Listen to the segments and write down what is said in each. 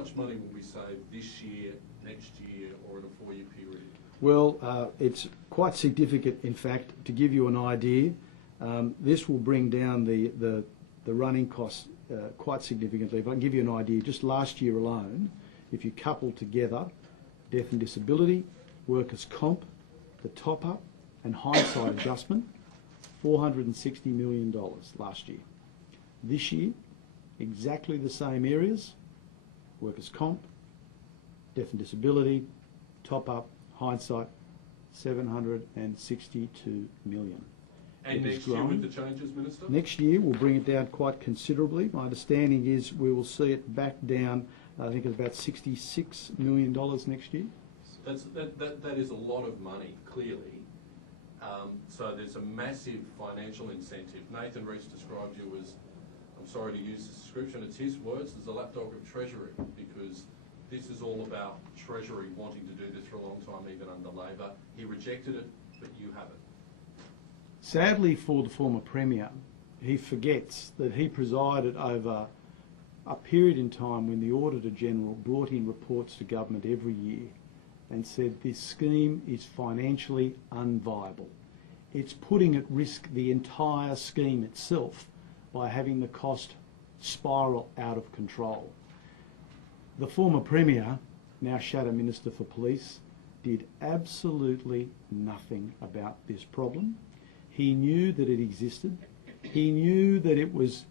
much money will we save this year, next year, or in a 4-year period? Well, it's quite significant. In fact, to give you an idea, this will bring down the running costs quite significantly. If I can give you an idea, just last year alone, if you couple together death and disability, workers' comp, the top-up and hindsight adjustment, $460 million last year. This year, exactly the same areas, workers' comp, death and disability, top-up, hindsight, $762 million. And next year with the changes, Minister? Next year we'll bring it down quite considerably. My understanding is we will see it back down, I think it's about $66 million next year. That is a lot of money, clearly. So there's a massive financial incentive. Nathan Rees described you as, I'm sorry to use this description, it's his words, as the lapdog of Treasury, because this is all about Treasury wanting to do this for a long time, even under Labor. He rejected it, but you haven't. Sadly for the former Premier, he forgets that he presided over a period in time when the Auditor General brought in reports to government every year and said this scheme is financially unviable. It's putting at risk the entire scheme itself by having the cost spiral out of control. The former Premier, now Shadow Minister for Police, did absolutely nothing about this problem. He knew that it existed. He knew that it was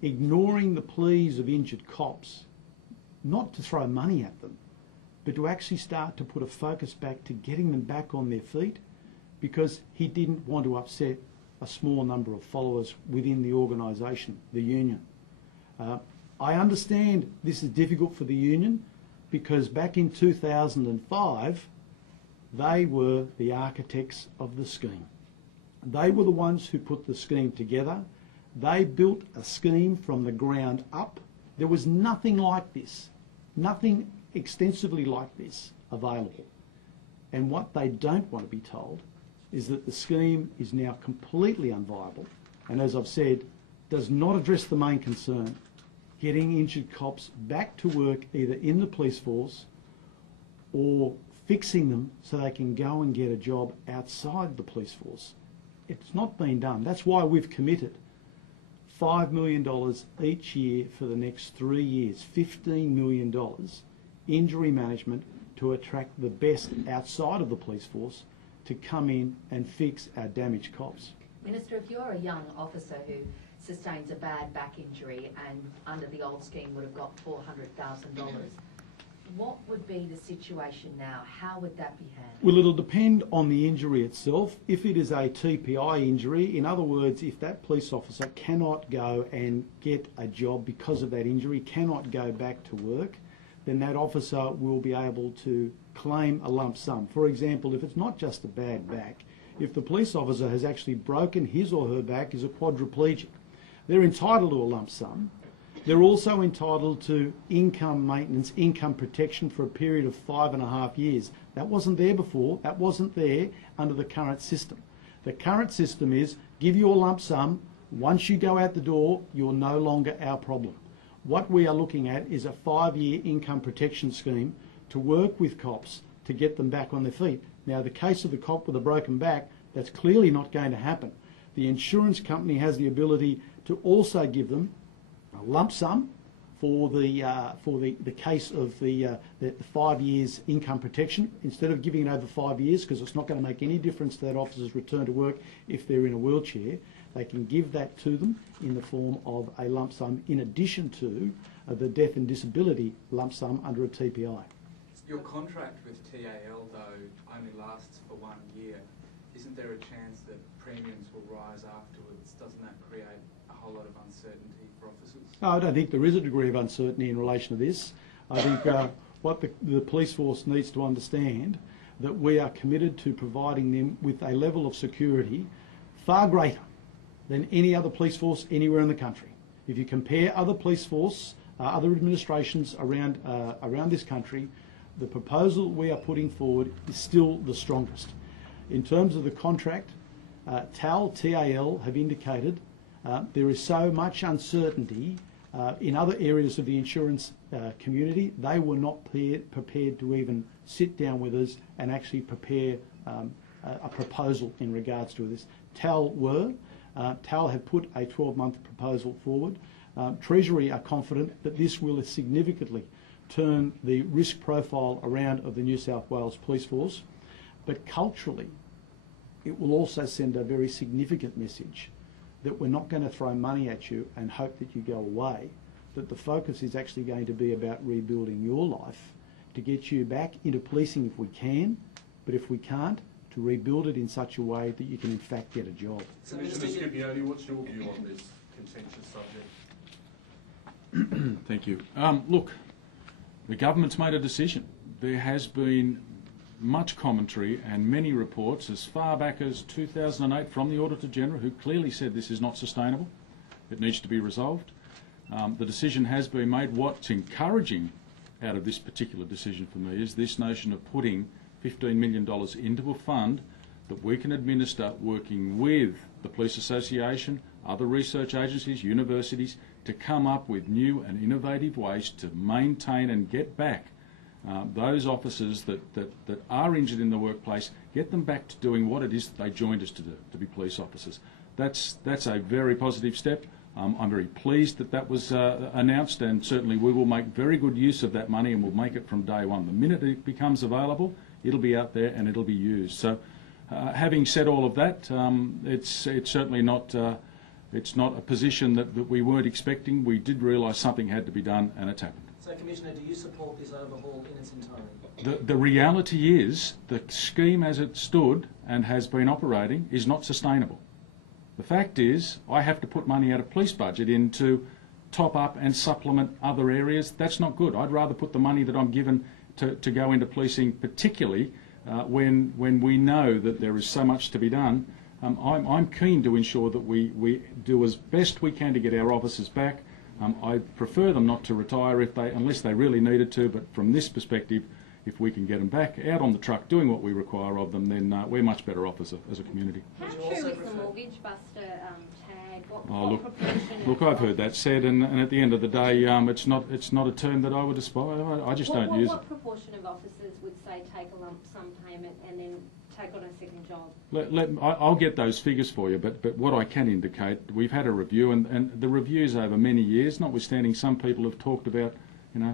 ignoring the pleas of injured cops, not to throw money at them, but to actually start to put a focus back to getting them back on their feet, because he didn't want to upset a small number of followers within the organisation, the union. I understand this is difficult for the union because back in 2005, they were the architects of the scheme. They were the ones who put the scheme together. They built a scheme from the ground up. There was nothing like this, nothing extensively like this available. And what they don't want to be told is that the scheme is now completely unviable and, as I've said, does not address the main concern, getting injured cops back to work either in the police force or fixing them so they can go and get a job outside the police force. It's not been done. That's why we've committed $5 million each year for the next 3 years, $15 million injury management to attract the best outside of the police force to come in and fix our damaged cops. Minister, if you're a young officer who sustains a bad back injury and under the old scheme would have got $400,000, what would be the situation now? How would that be handled? Well, it'll depend on the injury itself. If it is a TPI injury, in other words, if that police officer cannot go and get a job because of that injury, cannot go back to work, then that officer will be able to claim a lump sum. For example, if it's not just a bad back, if the police officer has actually broken his or her back, is a quadriplegic, they're entitled to a lump sum. They're also entitled to income maintenance, income protection for a period of 5.5 years. That wasn't there before. That wasn't there under the current system. The current system is give you a lump sum. Once you go out the door, you're no longer our problem. What we are looking at is a 5-year income protection scheme to work with cops to get them back on their feet. Now, the case of the cop with a broken back, that's clearly not going to happen. The insurance company has the ability to also give them a lump sum for the case of the 5 years income protection, instead of giving it over 5 years, because it's not going to make any difference to that officer's return to work if they're in a wheelchair. They can give that to them in the form of a lump sum in addition to the death and disability lump sum under a TPI. Your contract with TAL, though, only lasts for 1 year. Isn't there a chance that premiums will rise afterwards? Doesn't that create a whole lot of uncertainty for officers? No, I don't think there is a degree of uncertainty in relation to this. I think what the police force needs to understand, that we are committed to providing them with a level of security far greater than any other police force anywhere in the country. If you compare other police force, other administrations around this country, the proposal we are putting forward is still the strongest. In terms of the contract, TAL have indicated there is so much uncertainty In other areas of the insurance community, they were not prepared to even sit down with us and actually prepare a proposal in regards to this. TAL were. TAL have put a 12-month proposal forward. Treasury are confident that this will significantly turn the risk profile around of the New South Wales Police Force, but culturally it will also send a very significant message that we're not going to throw money at you and hope that you go away, that the focus is actually going to be about rebuilding your life to get you back into policing if we can, but if we can't, to rebuild it in such a way that you can in fact get a job. Commissioner Scipione, what's your view on this contentious subject? Thank you. Look, the government's made a decision. There has been much commentary and many reports as far back as 2008 from the Auditor General, who clearly said this is not sustainable. It needs to be resolved. The decision has been made. What's encouraging out of this particular decision for me is this notion of putting $15 million into a fund that we can administer, working with the Police Association, other research agencies, universities, to come up with new and innovative ways to maintain and get back those officers that are injured in the workplace, get them back to doing what it is that they joined us to do, to be police officers. That's a very positive step. I'm very pleased that that was announced, and certainly we will make very good use of that money, and we'll make it from day one. The minute it becomes available, it'll be out there and it'll be used. So having said all of that, it's certainly not it's not a position that we weren't expecting. We did realise something had to be done, and it's happened. So, Commissioner, do you support this overhaul in its entirety? The reality is the scheme as it stood and has been operating is not sustainable. The fact is I have to put money out of police budget in to top up and supplement other areas. That's not good. I'd rather put the money that I'm given to go into policing, particularly when we know that there is so much to be done. I'm keen to ensure that we do as best we can to get our officers back. I prefer them not to retire unless they really needed to, but from this perspective, if we can get them back out on the truck doing what we require of them, then we're much better off as a community. How true is the mortgage buster tag? What proportion look, I've heard that said, and at the end of the day, it's not a term that I would aspire. I just don't use it. What proportion of officers would say take a lump sum payment and then take on a second job? I'll get those figures for you, but what I can indicate, we've had a review, and the reviews over many years, notwithstanding some people have talked about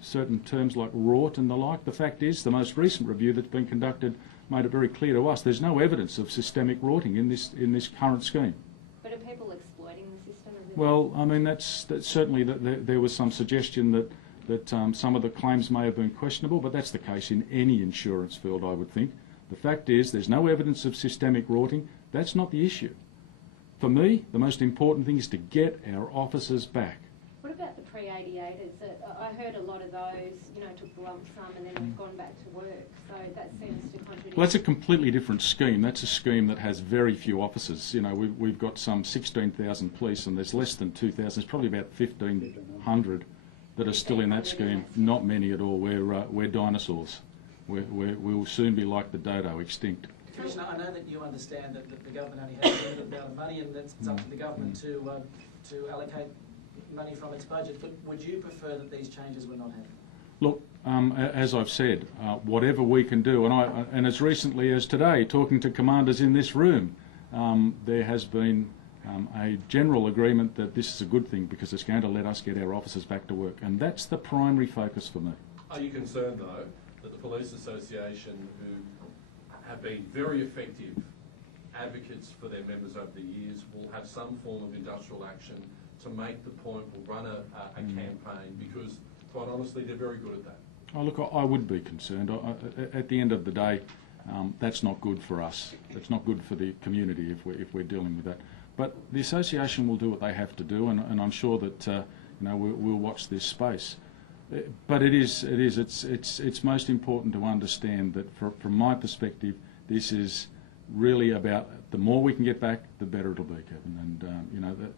certain terms like rort and the like. The fact is, the most recent review that's been conducted made it very clear to us there's no evidence of systemic rorting in this current scheme. But are people exploiting the system? Well, I mean, that's certainly there was some suggestion that some of the claims may have been questionable, but that's the case in any insurance field, I would think. The fact is, there's no evidence of systemic rorting. That's not the issue. For me, the most important thing is to get our officers back. What about the pre-88ers? I heard a lot of those, took the lump sum and then have gone back to work. So that seems to contradict. Well, that's a completely different scheme. That's a scheme that has very few officers. We've got some 16,000 police, and there's less than 2,000. There's probably about 1,500 that are still in that scheme. Not many at all. We're dinosaurs. We'll soon be like the dodo, extinct. Commissioner, I know that you understand that the government only has a limited amount of money, and that it's up to the government to allocate money from its budget, but would you prefer that these changes were not happening? Look, as I've said, whatever we can do, and as recently as today, talking to commanders in this room, there has been a general agreement that this is a good thing because it's going to let us get our officers back to work, and that's the primary focus for me. Are you concerned, though, that the Police Association, who have been very effective advocates for their members over the years, will have some form of industrial action to make the point, will run a campaign, because quite honestly they're very good at that? Oh, look, I would be concerned. At the end of the day, that's not good for us. It's not good for the community if we're dealing with that. But the association will do what they have to do, and I'm sure that we'll watch this space. But it's most important to understand that from my perspective, this is really about the more we can get back, the better it'll be, Kevin. And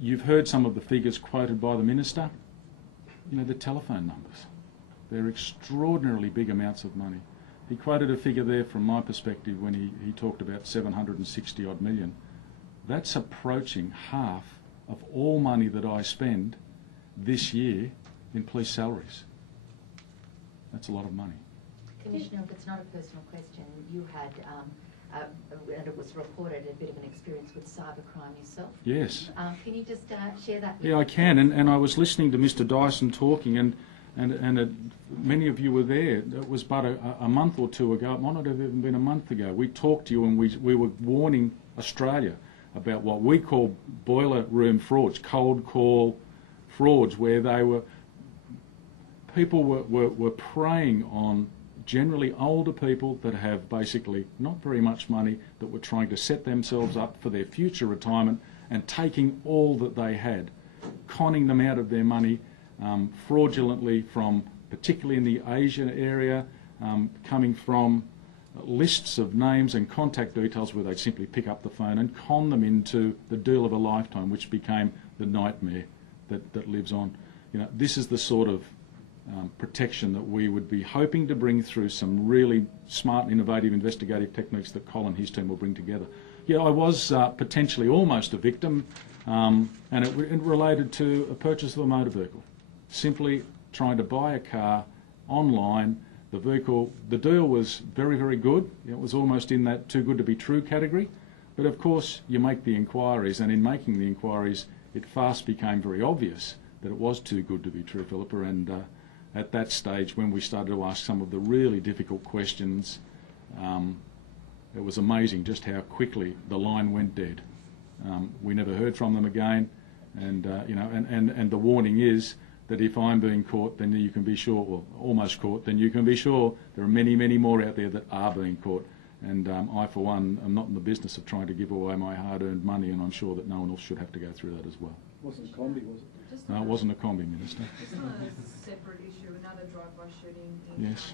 you've heard some of the figures quoted by the Minister. The telephone numbers. They're extraordinarily big amounts of money. He quoted a figure there from my perspective when he talked about 760 odd million. That's approaching half of all money that I spend this year in police salaries. That's a lot of money. Commissioner, if it's not a personal question, you had, and it was reported, a bit of an experience with cybercrime yourself. Yes. Can you just share that with Yeah, I can. And I was listening to Mr. Dyson talking, and many of you were there. It was but a month or two ago. It might not have even been a month ago. We talked to you, and we were warning Australia about what we call boiler room frauds, cold call frauds, where people were preying on generally older people that have basically not very much money, that were trying to set themselves up for their future retirement and taking all that they had, conning them out of their money fraudulently from, particularly in the Asian area, coming from lists of names and contact details where they'd simply pick up the phone and con them into the deal of a lifetime, which became the nightmare that lives on. You know, this is the sort of protection that we would be hoping to bring through some really smart, innovative, investigative techniques that Colin and his team will bring together. Yeah, I was potentially almost a victim, and it related to a purchase of a motor vehicle. Simply trying to buy a car online. The deal was very, very good. It was almost in that too good to be true category. But of course, you make the inquiries, and in making the inquiries, it fast became very obvious that it was too good to be true, Philippa. And at that stage, when we started to ask some of the really difficult questions, it was amazing just how quickly the line went dead. We never heard from them again, and you know, and the warning is that if I'm being caught, then you can be sure, or almost caught, then you can be sure there are many, many more out there that are being caught. And I, for one, am not in the business of trying to give away my hard-earned money, and I'm sure that no one else should have to go through that as well. It wasn't a combi, was it? No, it wasn't a combi, Minister. Just on a separate issue, another drive-by shooting in Yes.